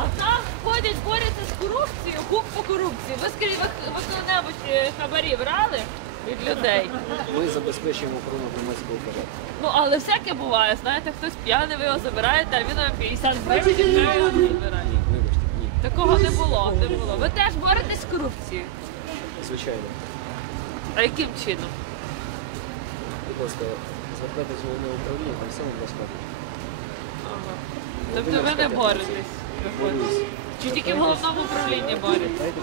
А там ходять бореться з корупцією, Губ по корупції. Ви скорі ви коли-небудь хабарі врали від людей? Ми забезпечуємо охорону громадського порядку. Ну, але всяке буває, знаєте, хтось п'яний, ви його забираєте, а він вам 50 виглядів і не збирає. Ні, вибачте. Ні, ні. Такого ні, ні. не було. Не було. Ви теж боретесь з корупцією? Звичайно. А яким чином? Звертайтесь головне управління, а вам розкажуть. Ага. Тобто ви не боретесь? Чи тільки в головному управлінні барять?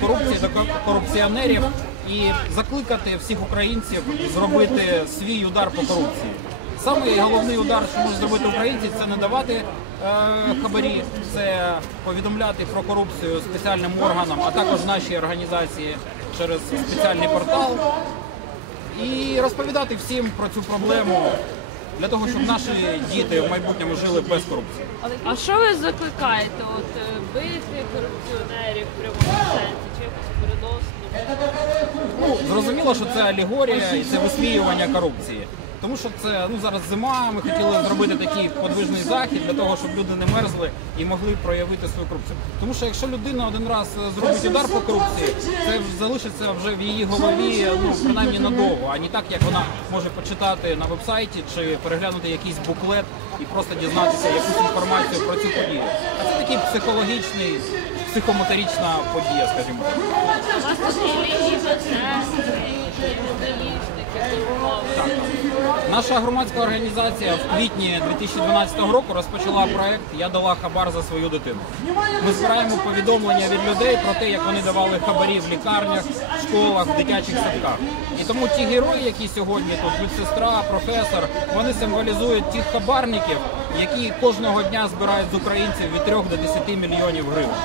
Корупція та корупціонерів і закликати всіх українців зробити свій удар по корупції. Самий головний удар, що можуть зробити українці, це не давати е, хабарі, це повідомляти про корупцію спеціальним органам, а також нашій організації через спеціальний портал і розповідати всім про цю проблему. Для того щоб наші діти в майбутньому жили без корупції, а що ви закликаєте от бити корупціонерів прямому сенсі чи якось передосні? Ну, зрозуміло, що це алегорія і це висміювання корупції, тому що це ну зараз зима. Ми хотіли зробити такий подвижний захід для того, щоб люди не мерзли і могли проявити свою корупцію. Тому що якщо людина один раз зробить удар по корупції, це залишиться вже в її голові, ну принаймні надовго, А не так, як вона може почитати на вебсайті чи переглянути якийсь буклет і просто дізнатися якусь інформацію про цю подію. А це такий психологічний, психометорічна подія, скажімо так. Наша громадська організація в квітні 2012 року розпочала проект Я дала хабар за свою дитину. Ми збираємо повідомлення від людей про те, як вони давали хабарі в лікарнях, школах, дитячих садках. І тому ті герої, які сьогодні тут, медсестра, професор, вони символізують тих хабарників, які кожного дня збирають з українців від 3 до 10 мільйонів гривень.